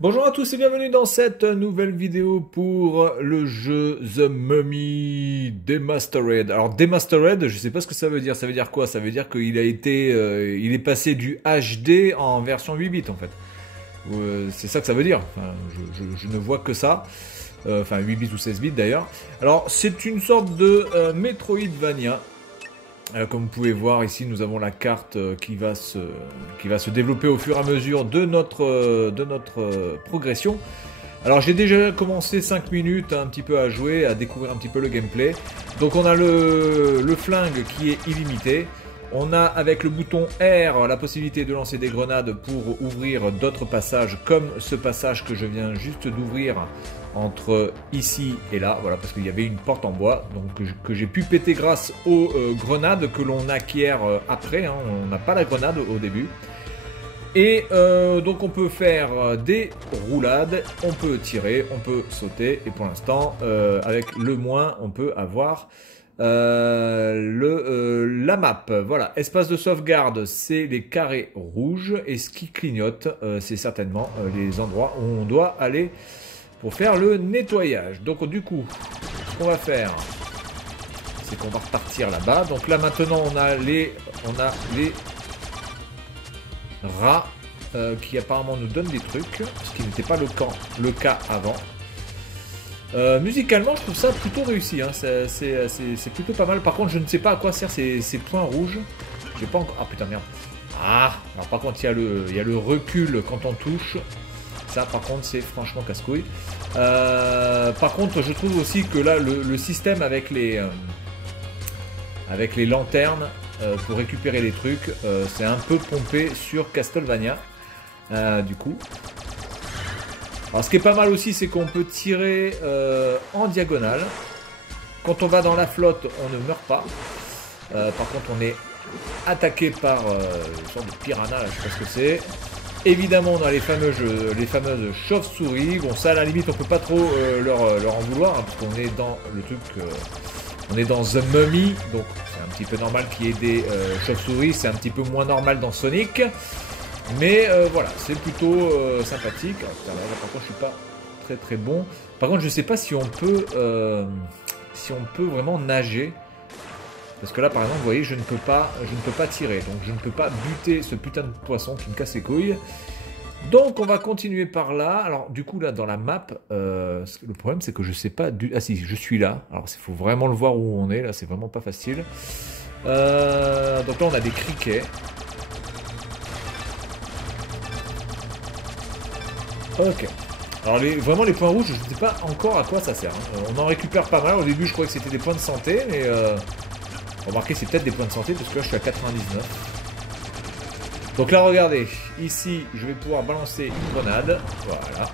Bonjour à tous et bienvenue dans cette nouvelle vidéo pour le jeu The Mummy Demastered. Alors Demastered, je sais pas ce que ça veut dire. Ça veut dire quoi? Ça veut dire qu'il a été, il est passé du HD en version 8 bits en fait. C'est ça que ça veut dire. Enfin, je ne vois que ça. Enfin 8 bits ou 16 bits d'ailleurs. Alors c'est une sorte de Metroidvania. Comme vous pouvez voir ici, nous avons la carte qui va se développer au fur et à mesure de notre progression. Alors j'ai déjà commencé 5 minutes un petit peu à jouer, à découvrir un petit peu le gameplay. Donc on a le flingue qui est illimité. On a avec le bouton R la possibilité de lancer des grenades pour ouvrir d'autres passages comme ce passage que je viens juste d'ouvrir entre ici et là, voilà, parce qu'il y avait une porte en bois donc que j'ai pu péter grâce aux grenades que l'on acquiert après, hein. On n'a pas la grenade au début. Et donc on peut faire des roulades, on peut tirer, on peut sauter, et pour l'instant avec le moins on peut avoir la map. Voilà, espace de sauvegarde, c'est les carrés rouges, et ce qui clignote, c'est certainement les endroits où on doit aller pour faire le nettoyage. Donc du coup, ce qu'on va faire, c'est qu'on va repartir là-bas. Donc là maintenant, on a les rats qui apparemment nous donnent des trucs, ce qui n'était pas le cas avant. Musicalement, je trouve ça plutôt réussi, hein. C'est plutôt pas mal. Par contre, je ne sais pas à quoi servent ces points rouges. J'ai pas encore... Ah putain, merde. Ah, alors par contre, il y a le recul quand on touche. Ça, par contre, c'est franchement casse-couille. Par contre, je trouve aussi que là, le système avec les lanternes pour récupérer les trucs, c'est un peu pompé sur Castlevania. Du coup. Alors, ce qui est pas mal aussi, c'est qu'on peut tirer en diagonale. Quand on va dans la flotte, on ne meurt pas. Par contre, on est attaqué par une sorte de piranha, là, je sais pas ce que c'est. Évidemment, on a les fameuses chauves-souris. Bon, ça, à la limite, on peut pas trop leur en vouloir, hein, parce qu'on est dans le truc... on est dans The Mummy, donc c'est un petit peu normal qu'il y ait des chauves-souris. C'est un petit peu moins normal dans Sonic. Mais voilà, c'est plutôt sympathique. Alors, putain, là, par contre, je suis pas très très bon. Par contre, je sais pas si on peut vraiment nager. Parce que là, par exemple, vous voyez, je ne peux pas tirer. Donc, je ne peux pas buter ce putain de poisson qui me casse les couilles. Donc, on va continuer par là. Alors, du coup, là, dans la map, le problème, c'est que je sais pas du... Ah si, je suis là. Alors, il faut vraiment le voir où on est. Là, c'est vraiment pas facile. Donc là, on a des criquets. Ok. Alors, vraiment, les points rouges, je ne sais pas encore à quoi ça sert, hein. On en récupère pas mal. Au début, je croyais que c'était des points de santé, mais... remarquez, c'est peut-être des points de santé, parce que là, je suis à 99. Donc là, regardez. Ici, je vais pouvoir balancer une grenade. Voilà.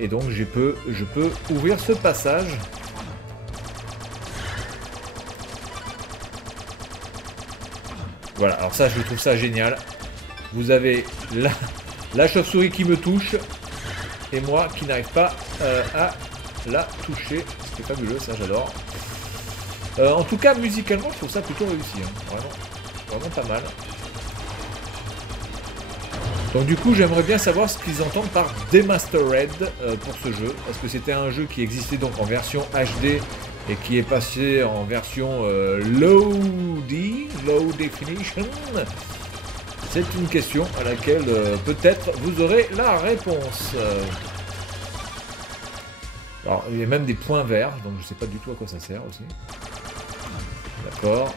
Et donc, je peux ouvrir ce passage. Voilà. Alors ça, je trouve ça génial. Vous avez la chauve-souris qui me touche. Et moi, qui n'arrive pas à la toucher. C'est fabuleux, ça, j'adore. En tout cas, musicalement, je trouve ça plutôt réussi, hein. Vraiment pas mal. Donc du coup, j'aimerais bien savoir ce qu'ils entendent par Demastered pour ce jeu. Parce que c'était un jeu qui existait donc en version HD et qui est passé en version Low Definition. C'est une question à laquelle peut-être vous aurez la réponse. Alors, il y a même des points verts, donc je sais pas du tout à quoi ça sert aussi. D'accord.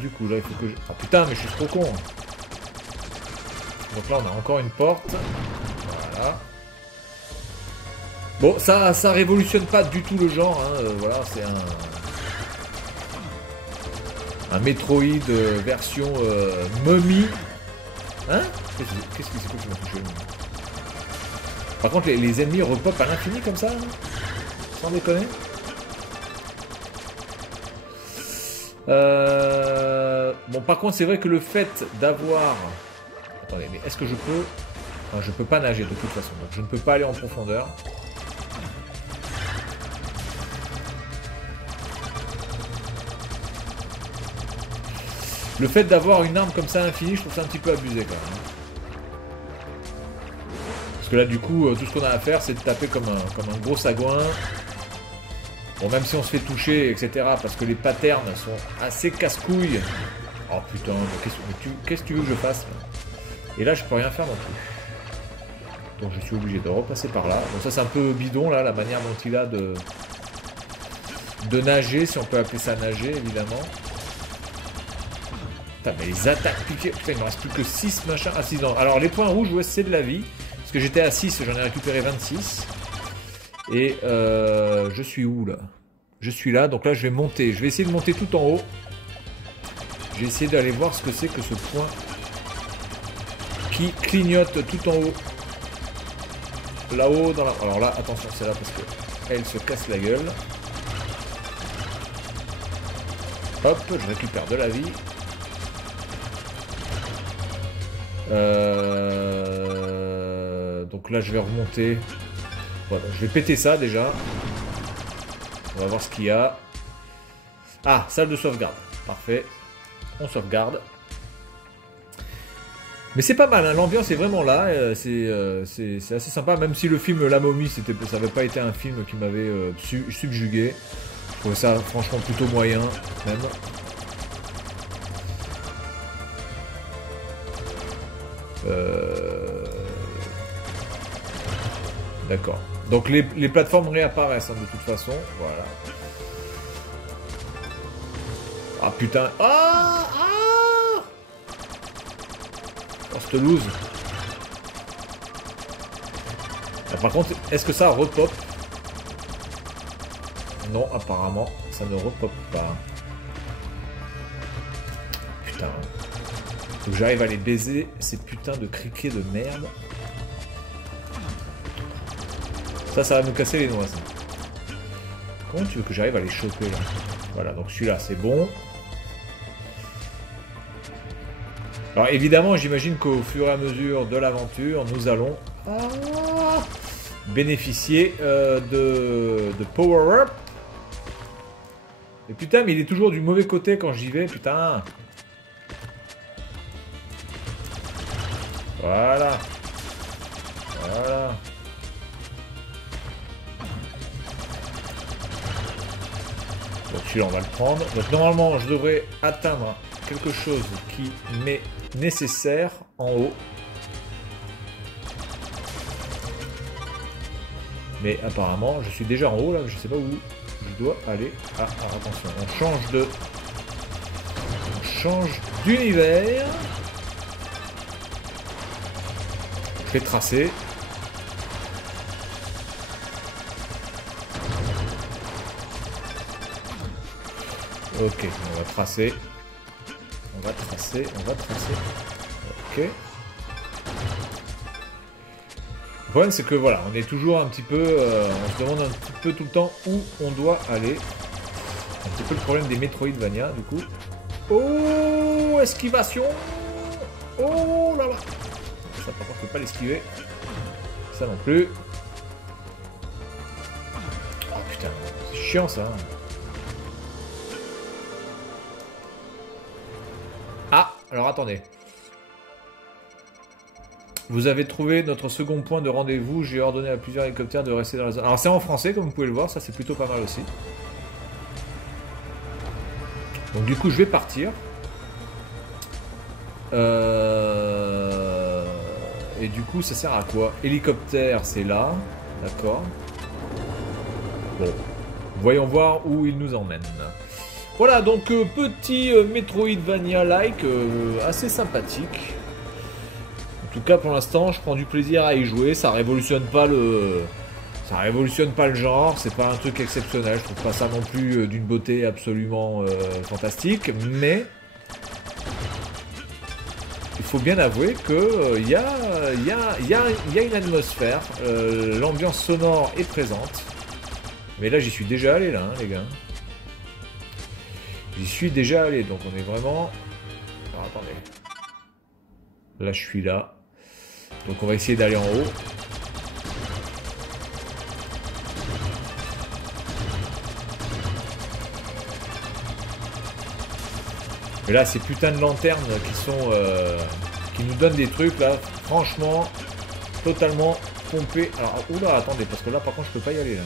Du coup, là, il faut que je... Ah putain, mais je suis trop con. Donc là, on a encore une porte. Voilà. Bon, ça révolutionne pas du tout le genre, hein. Voilà, c'est un Metroid version Mummy. Hein? Qu'est-ce que c'est que tu m'as touché? Par contre, les ennemis repopent à l'infini comme ça, hein, sans déconner. Bon, par contre, c'est vrai que le fait d'avoir... Attendez, mais est-ce que je peux... Enfin, je peux pas nager de toute façon, donc je ne peux pas aller en profondeur. Le fait d'avoir une arme comme ça infinie, je trouve ça un petit peu abusé quand même. que là, du coup, tout ce qu'on a à faire, c'est de taper comme un gros sagouin. Bon, même si on se fait toucher, etc. Parce que les patterns sont assez casse-couilles. Oh putain, qu'est-ce que tu veux que je fasse? Et là, je peux rien faire non plus. Donc je suis obligé de repasser par là. Bon, ça c'est un peu bidon là, la manière dont il a de nager, si on peut appeler ça nager, évidemment. Putain, mais les attaques piquées... Putain, il me reste plus que 6 machins. Ah, 6 ans. Alors les points rouges, ouais, c'est de la vie. Parce que j'étais à 6, j'en ai récupéré 26. Et je suis où là? Je suis là, donc là je vais monter. Je vais essayer de monter tout en haut. Je vais essayer d'aller voir ce que c'est que ce point qui clignote tout en haut. Là-haut dans la... Alors là, attention, c'est là parce que elle se casse la gueule. Hop, je récupère de la vie. Donc là, je vais remonter. Voilà, je vais péter ça déjà. On va voir ce qu'il y a. Ah, salle de sauvegarde. Parfait. On sauvegarde. Mais c'est pas mal, hein. L'ambiance est vraiment là. C'est assez sympa. Même si le film La Momie, ça n'avait pas été un film qui m'avait subjugué. Je trouvais ça franchement plutôt moyen, même. D'accord. Donc les plateformes réapparaissent hein, de toute façon. Voilà. Ah putain. Ah ah oh, cette loose. Ah, par contre, est-ce que ça repop? Non, apparemment, ça ne repop pas. Putain. Faut que j'arrive à les baiser, ces putains de criquets de merde. Ça va me casser les noix, ça. Comment tu veux que j'arrive à les choper, là? Voilà, donc celui-là, c'est bon. Alors, évidemment, j'imagine qu'au fur et à mesure de l'aventure, nous allons bénéficier de power-up. Et putain, mais il est toujours du mauvais côté quand j'y vais, putain. Voilà. Voilà. Donc celui-là, on va le prendre. Donc normalement, je devrais atteindre quelque chose qui m'est nécessaire en haut. Mais apparemment, je suis déjà en haut, là. Je sais pas où je dois aller. Ah, alors attention, on change d'univers. Je vais tracer. Ok, on va tracer. On va tracer. Ok. Le problème c'est que voilà, on est toujours un petit peu... on se demande un petit peu tout le temps où on doit aller. Un petit peu le problème des Metroidvania du coup. Oh, esquivation. Oh là là. Ça par contre, je peux pas l'esquiver. Ça non plus. Oh putain, c'est chiant ça. Ah, alors attendez. Vous avez trouvé notre second point de rendez-vous. J'ai ordonné à plusieurs hélicoptères de rester dans la zone. Alors c'est en français, comme vous pouvez le voir. Ça, c'est plutôt pas mal aussi. Donc du coup, je vais partir. Et du coup, ça sert à quoi? Hélicoptère, c'est là. D'accord. Bon. Voyons voir où il nous emmène. Voilà, donc petit Metroidvania-like, assez sympathique. En tout cas, pour l'instant, je prends du plaisir à y jouer. Ça révolutionne pas le genre. C'est pas un truc exceptionnel. Je trouve pas ça non plus d'une beauté absolument fantastique. Mais il faut bien avouer que il y a une atmosphère. L'ambiance sonore est présente. Mais là, j'y suis déjà allé, là, hein, les gars. J'y suis déjà allé, donc on est vraiment... Alors, attendez. Là, je suis là. Donc, on va essayer d'aller en haut. Mais là, ces putains de lanternes qui sont... qui nous donnent des trucs, là, franchement, totalement pomper. Alors, oula, attendez, parce que là, par contre, je peux pas y aller, là.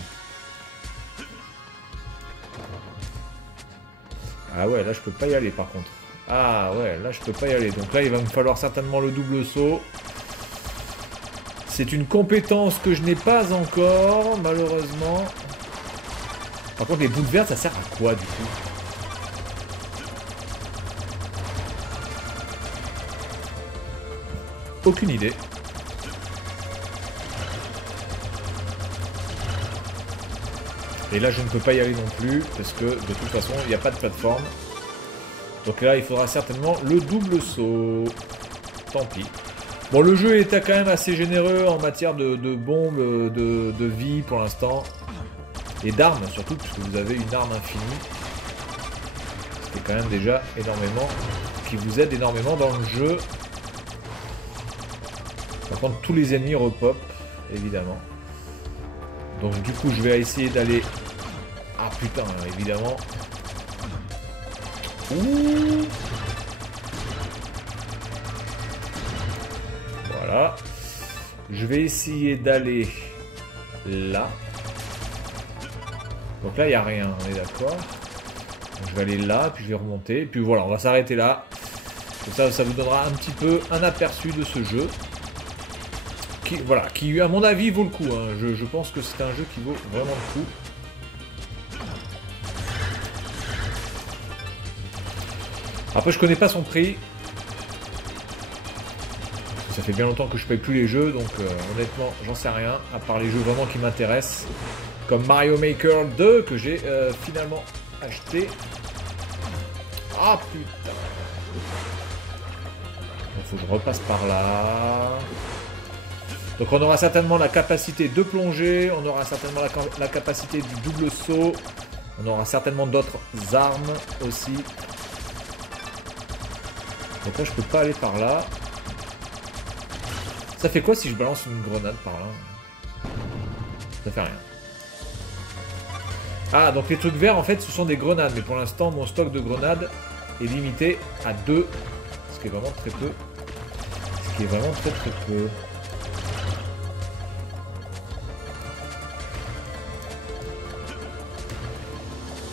Ah ouais, là, je peux pas y aller, par contre. Ah ouais, là, je peux pas y aller. Donc là, il va me falloir certainement le double saut. C'est une compétence que je n'ai pas encore, malheureusement. Par contre, les boules vertes, ça sert à quoi, du coup? Aucune idée. Et là, je ne peux pas y aller non plus, parce que, de toute façon, il n'y a pas de plateforme. Donc là, il faudra certainement le double saut. Tant pis. Bon, le jeu est quand même assez généreux en matière de bombes, de vie pour l'instant. Et d'armes, surtout, puisque vous avez une arme infinie. Ce qui est quand même déjà énormément... qui vous aide énormément dans le jeu. Par contre, tous les ennemis repop, évidemment. Donc du coup, je vais essayer d'aller... Ah putain, évidemment. Ouh. Voilà. Je vais essayer d'aller là. Donc là, il n'y a rien, on est d'accord. Je vais aller là, puis je vais remonter. Puis voilà, on va s'arrêter là. Comme ça vous donnera un petit peu un aperçu de ce jeu. Qui à mon avis vaut le coup. Hein. Je pense que c'est un jeu qui vaut vraiment le coup. Après, je connais pas son prix. Ça fait bien longtemps que je paye plus les jeux, donc honnêtement, j'en sais rien. À part les jeux vraiment qui m'intéressent, comme Mario Maker 2 que j'ai finalement acheté. Ah putain. Il faut que je repasse par là. Donc on aura certainement la capacité de plonger, on aura certainement la capacité du double saut, on aura certainement d'autres armes aussi. Donc là je peux pas aller par là. Ça fait quoi si je balance une grenade par là? Ça fait rien. Ah, donc les trucs verts en fait ce sont des grenades, mais pour l'instant mon stock de grenades est limité à 2, ce qui est vraiment très peu. Ce qui est vraiment très peu.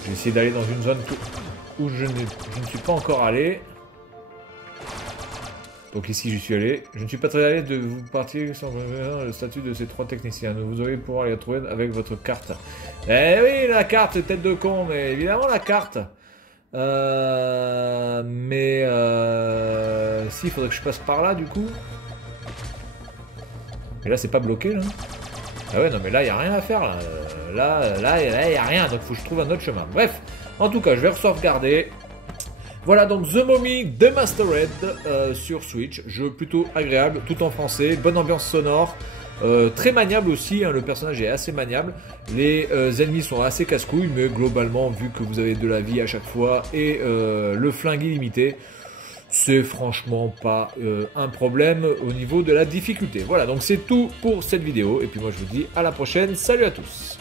Je vais essayer d'aller dans une zone où je ne suis pas encore allé. Donc ici je suis allé. Je ne suis pas très à l'aise de vous partir sans le statut de ces 3 techniciens. Vous auriez pouvoir les retrouver avec votre carte. Eh oui, la carte, tête de con, mais évidemment la carte. Si, il faudrait que je passe par là du coup. Et là c'est pas bloqué là. Ah ouais, non mais là il n'y a rien à faire là. Là il n'y a rien, donc il faut que je trouve un autre chemin. Bref, en tout cas je vais resauvegarder. Voilà donc The Mummy Demastered sur Switch, jeu plutôt agréable, tout en français, bonne ambiance sonore, très maniable aussi, hein, le personnage est assez maniable, les ennemis sont assez casse-couilles, mais globalement vu que vous avez de la vie à chaque fois et le flingue illimité, c'est franchement pas un problème au niveau de la difficulté. Voilà donc c'est tout pour cette vidéo, et puis moi je vous dis à la prochaine, salut à tous.